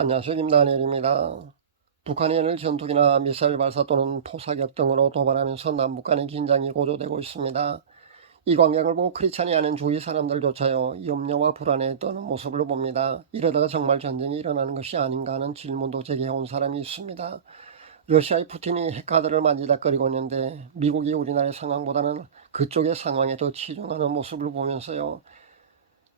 안녕하세요. 김다니엘입니다. 북한이 연일 전투기나 미사일 발사 또는 포사격 등으로 도발하면서 남북 간의 긴장이 고조되고 있습니다. 이 광경을 보고 크리스찬이 아닌 주위 사람들조차요 염려와 불안에 떠는 모습을 봅니다. 이러다가 정말 전쟁이 일어나는 것이 아닌가 하는 질문도 제기해온 사람이 있습니다. 러시아의 푸틴이 핵카드를 만지작거리고 있는데 미국이 우리나라의 상황보다는 그쪽의 상황에 더 치중하는 모습을 보면서요,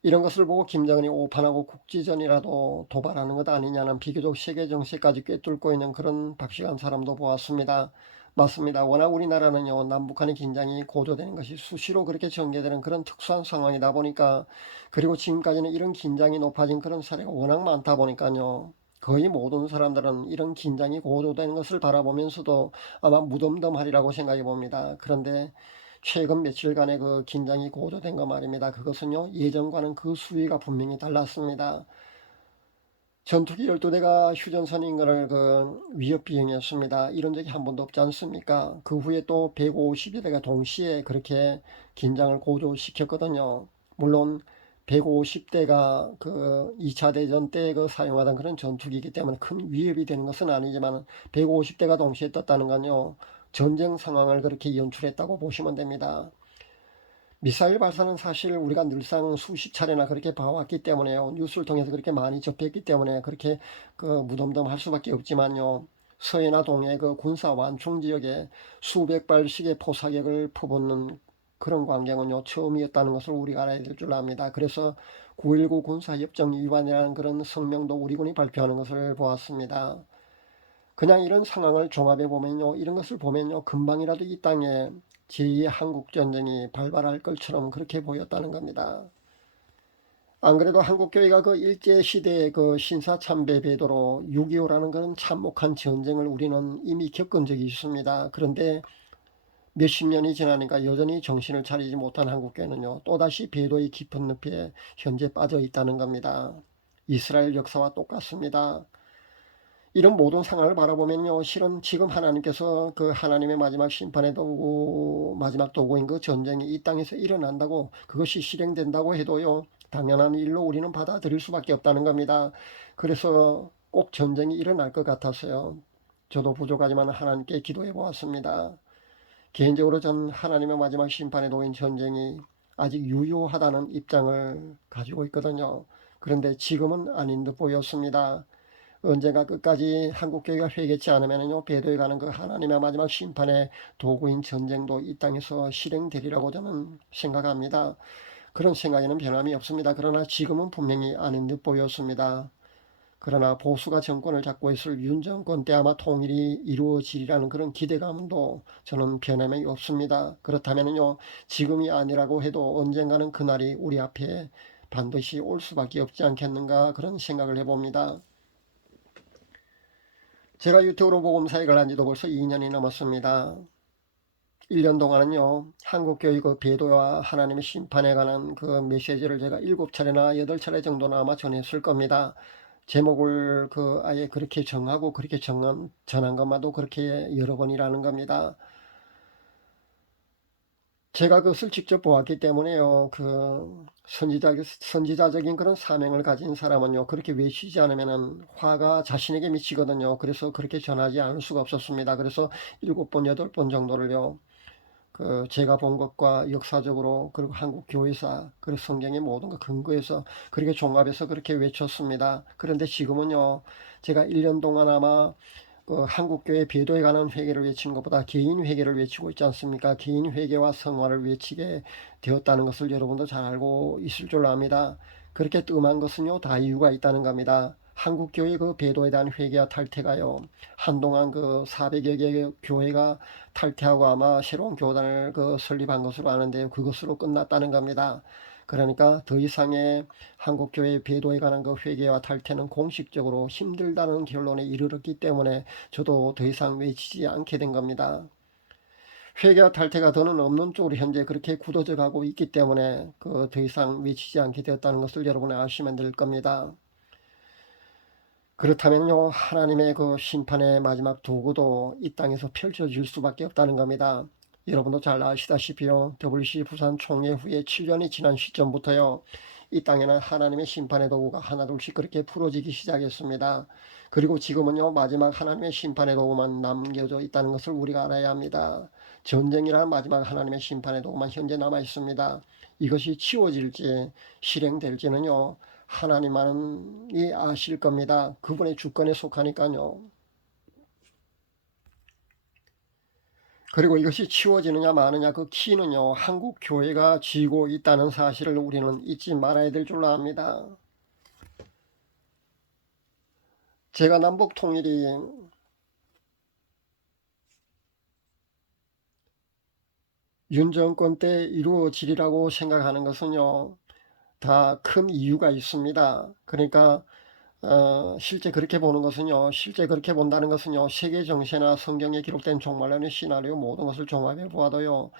이런 것을 보고 김정은이 오판하고 국지전이라도 도발하는 것 아니냐는 비교적 세계 정세까지 꿰뚫고 있는 그런 박식한 사람도 보았습니다. 맞습니다. 워낙 우리나라는요, 남북한의 긴장이 고조되는 것이 수시로 그렇게 전개되는 그런 특수한 상황이다 보니까, 그리고 지금까지는 이런 긴장이 높아진 그런 사례가 워낙 많다 보니까요, 거의 모든 사람들은 이런 긴장이 고조되는 것을 바라보면서도 아마 무덤덤하리라고 생각해 봅니다. 그런데 최근 며칠간의 그 긴장이 고조된 거 말입니다. 그것은요, 예전과는 그 수위가 분명히 달랐습니다. 전투기 12대가 휴전선 인근을 위협 비행했습니다. 이런 적이 한 번도 없지 않습니까? 그 후에 또 150여대가 동시에 그렇게 긴장을 고조시켰거든요. 물론 150대가 그 2차 대전 때 사용하던 그런 전투기이기 때문에 큰 위협이 되는 것은 아니지만, 150대가 동시에 떴다는 건요, 전쟁 상황을 그렇게 연출했다고 보시면 됩니다. 미사일 발사는 사실 우리가 늘상 수십 차례나 그렇게 봐왔기 때문에요. 뉴스를 통해서 그렇게 많이 접했기 때문에 그렇게 무덤덤할 수밖에 없지만요. 서해나 동해 군사 완충 지역에 수백 발씩의 포사격을 퍼붓는 그런 광경은요, 처음이었다는 것을 우리가 알아야 될 줄 압니다. 그래서 9.19 군사협정 위반이라는 그런 성명도 우리 군이 발표하는 것을 보았습니다. 그냥 이런 상황을 종합해 보면요, 이런 것을 보면요, 금방이라도 이 땅에 제2의 한국전쟁이 발발할 것처럼 그렇게 보였다는 겁니다. 안 그래도 한국교회가 일제시대의 신사참배 배도로 6.25라는 그런 참혹한 전쟁을 우리는 이미 겪은 적이 있습니다. 그런데 몇십 년이 지나니까 여전히 정신을 차리지 못한 한국교회는요, 또다시 배도의 깊은 늪에 현재 빠져 있다는 겁니다. 이스라엘 역사와 똑같습니다. 이런 모든 상황을 바라보면요, 실은 지금 하나님께서 하나님의 마지막 심판의 도구, 마지막 도구인 전쟁이 이 땅에서 일어난다고, 그것이 실행된다고 해도요, 당연한 일로 우리는 받아들일 수밖에 없다는 겁니다. 그래서 꼭 전쟁이 일어날 것 같아서요, 저도 부족하지만 하나님께 기도해 보았습니다. 개인적으로 전 하나님의 마지막 심판에 놓인 전쟁이 아직 유효하다는 입장을 가지고 있거든요. 그런데 지금은 아닌 듯 보였습니다. 언젠가 끝까지 한국교회가 회개치 않으면요, 배도에 가는 하나님의 마지막 심판의 도구인 전쟁도 이 땅에서 실행되리라고 저는 생각합니다. 그런 생각에는 변함이 없습니다. 그러나 지금은 분명히 아닌 듯 보였습니다. 그러나 보수가 정권을 잡고 있을 윤 정권 때 아마 통일이 이루어지리라는 그런 기대감도 저는 변함이 없습니다. 그렇다면요, 지금이 아니라고 해도 언젠가는 그날이 우리 앞에 반드시 올 수밖에 없지 않겠는가, 그런 생각을 해봅니다. 제가 유튜브로 복음사역을 한 지도 벌써 2년이 넘었습니다. 1년 동안은요, 한국교회 배도와 하나님의 심판에 관한 메시지를 제가 7차례나 8차례 정도는 아마 전했을 겁니다. 제목을 아예 그렇게 정하고 그렇게 전한 것만도 그렇게 여러 번이라는 겁니다. 제가 그것을 직접 보았기 때문에요, 선지자적인 그런 사명을 가진 사람은요, 그렇게 외치지 않으면은 화가 자신에게 미치거든요. 그래서 그렇게 전하지 않을 수가 없었습니다. 그래서 7번, 8번 정도를요, 제가 본 것과 역사적으로, 그리고 한국 교회사, 그리고 성경의 모든 것 근거해서 그렇게 종합해서 그렇게 외쳤습니다. 그런데 지금은요, 제가 1년 동안 아마 한국교회 배도에 관한 회개를 외친 것보다 개인 회개를 외치고 있지 않습니까? 개인 회개와 성화를 외치게 되었다는 것을 여러분도 잘 알고 있을 줄로 압니다. 그렇게 뜸한 것은요, 다 이유가 있다는 겁니다. 한국교회 배도에 대한 회개와 탈퇴가요, 한동안 400여 개 교회가 탈퇴하고 아마 새로운 교단을 설립한 것으로 아는데요, 그것으로 끝났다는 겁니다. 그러니까 더 이상의 한국교회 배도에 관한 회개와 탈퇴는 공식적으로 힘들다는 결론에 이르렀기 때문에 저도 더 이상 외치지 않게 된 겁니다. 회개와 탈퇴가 더는 없는 쪽으로 현재 그렇게 굳어져 가고 있기 때문에 더 이상 외치지 않게 되었다는 것을 여러분이 아시면 될 겁니다. 그렇다면요, 하나님의 심판의 마지막 도구도 이 땅에서 펼쳐질 수밖에 없다는 겁니다. 여러분도 잘 아시다시피요, WC 부산 총회 후에 7년이 지난 시점부터요, 이 땅에는 하나님의 심판의 도구가 하나둘씩 그렇게 풀어지기 시작했습니다. 그리고 지금은요, 마지막 하나님의 심판의 도구만 남겨져 있다는 것을 우리가 알아야 합니다. 전쟁이라는 마지막 하나님의 심판의 도구만 현재 남아 있습니다. 이것이 치워질지 실행될지는요, 하나님만이 아실 겁니다. 그분의 주권에 속하니까요. 그리고 이것이 치워지느냐 마느냐 그 키는요, 한국 교회가 쥐고 있다는 사실을 우리는 잊지 말아야 될 줄로 압니다. 제가 남북 통일이 윤 정권 때 이루어지리라고 생각하는 것은요, 다 큰 이유가 있습니다. 그러니까 실제 그렇게 보는 것은요, 실제 그렇게 본다는 것은요, 세계 정세나 성경에 기록된 종말론의 시나리오 모든 것을 종합해 보아도요,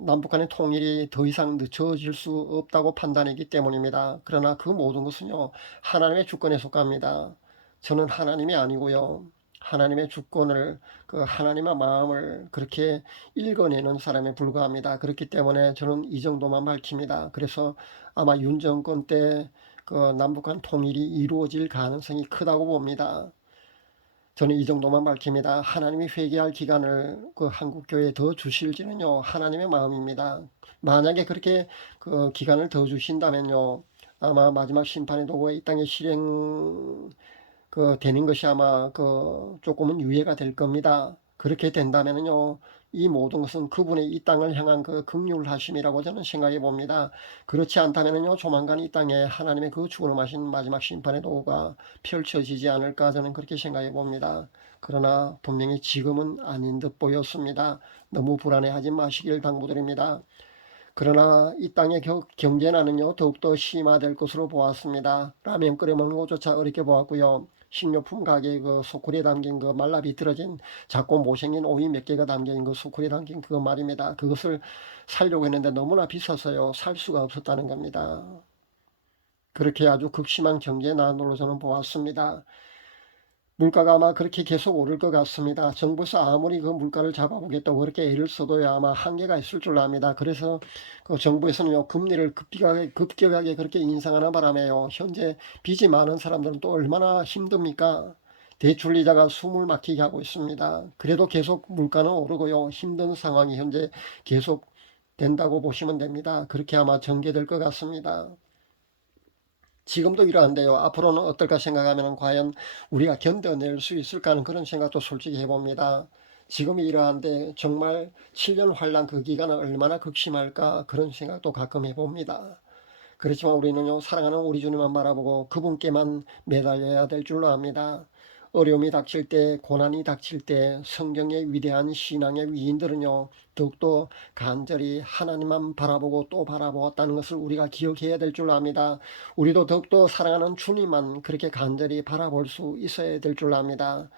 남북 간의 통일이 더 이상 늦춰질 수 없다고 판단이기 때문입니다. 그러나 그 모든 것은요, 하나님의 주권에 속합니다. 저는 하나님이 아니고요, 하나님의 주권을, 하나님의 마음을 그렇게 읽어내는 사람에 불과합니다. 그렇기 때문에 저는 이 정도만 밝힙니다. 그래서 아마 윤 정권 때 남북한 통일이 이루어질 가능성이 크다고 봅니다. 저는 이 정도만 밝힙니다. 하나님이 회개할 기간을 한국교회에 더 주실지는요, 하나님의 마음입니다. 만약에 그렇게 기간을 더 주신다면요, 아마 마지막 심판의 도구가 이 땅에 실행 되는 것이 아마 조금은 유예가 될 겁니다. 그렇게 된다면요, 이 모든 것은 그분의 이 땅을 향한 긍휼하심이라고 저는 생각해 봅니다. 그렇지 않다면요, 조만간 이 땅에 하나님의 주권하신 마지막 심판의 도구가 펼쳐지지 않을까 저는 그렇게 생각해 봅니다. 그러나 분명히 지금은 아닌 듯 보였습니다. 너무 불안해하지 마시길 당부드립니다. 그러나 이 땅의 경제난은요, 더욱더 심화될 것으로 보았습니다. 라면 끓여 먹는 것조차 어렵게 보았고요. 식료품 가게에 소쿠리에 담긴 말라 비틀어진 작고 못생긴 오이 몇 개가 담긴 소쿠리에 담긴 그거 말입니다. 그것을 살려고 했는데 너무나 비싸서요, 살 수가 없었다는 겁니다. 그렇게 아주 극심한 경제난으로 저는 보았습니다. 물가가 아마 그렇게 계속 오를 것 같습니다. 정부에서 아무리 물가를 잡아보겠다고 그렇게 애를 써도요, 아마 한계가 있을 줄로 압니다. 그래서 정부에서는요, 금리를 급격하게 그렇게 인상하는 바람에요, 현재 빚이 많은 사람들은 또 얼마나 힘듭니까? 대출이자가 숨을 막히게 하고 있습니다. 그래도 계속 물가는 오르고요, 힘든 상황이 현재 계속 된다고 보시면 됩니다. 그렇게 아마 전개될 것 같습니다. 지금도 이러한데요, 앞으로는 어떨까 생각하면 과연 우리가 견뎌낼 수 있을까 하는 그런 생각도 솔직히 해봅니다. 지금이 이러한데 정말 7년 환란 그 기간은 얼마나 극심할까 그런 생각도 가끔 해봅니다. 그렇지만 우리는요, 사랑하는 우리 주님만 바라보고 그분께만 매달려야 될 줄로 압니다. 어려움이 닥칠 때, 고난이 닥칠 때 성경의 위대한 신앙의 위인들은요, 더욱더 간절히 하나님만 바라보고 또 바라보았다는 것을 우리가 기억해야 될 줄로 압니다. 우리도 더욱더 사랑하는 주님만 그렇게 간절히 바라볼 수 있어야 될 줄로 압니다.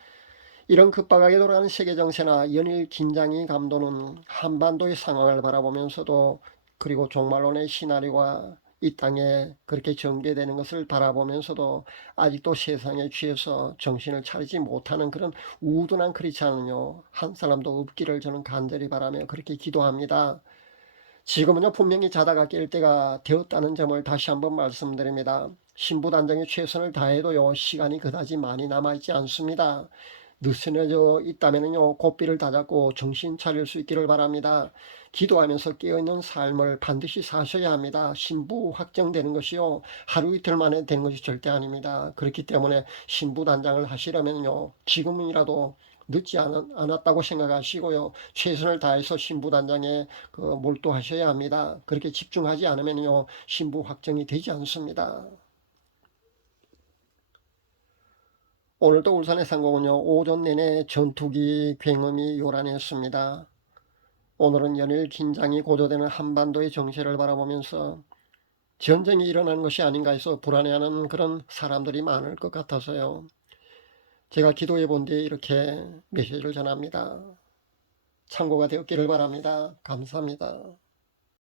이런 급박하게 돌아가는 세계 정세나 연일 긴장이 감도는 한반도의 상황을 바라보면서도, 그리고 종말론의 시나리오가 이 땅에 그렇게 전개되는 것을 바라보면서도 아직도 세상에 취해서 정신을 차리지 못하는 그런 우둔한 크리스찬은요, 한 사람도 없기를 저는 간절히 바라며 그렇게 기도합니다. 지금은요, 분명히 자다가 깰 때가 되었다는 점을 다시 한번 말씀드립니다. 신부단장이 최선을 다해도요, 시간이 그다지 많이 남아있지 않습니다. 느슨해져 있다면요, 고삐를 다잡고 정신 차릴 수 있기를 바랍니다. 기도하면서 깨어있는 삶을 반드시 사셔야 합니다. 신부 확정되는 것이요, 하루 이틀 만에 되는 것이 절대 아닙니다. 그렇기 때문에 신부 단장을 하시려면요, 지금이라도 늦지 않았다고 생각하시고요, 최선을 다해서 신부 단장에 몰두하셔야 합니다. 그렇게 집중하지 않으면요, 신부 확정이 되지 않습니다. 오늘도 울산의 상공은요, 오전 내내 전투기 굉음이 요란했습니다. 오늘은 연일 긴장이 고조되는 한반도의 정세를 바라보면서 전쟁이 일어나는 것이 아닌가 해서 불안해하는 그런 사람들이 많을 것 같아서요, 제가 기도해 본 뒤에 이렇게 메시지를 전합니다. 참고가 되었기를 바랍니다. 감사합니다.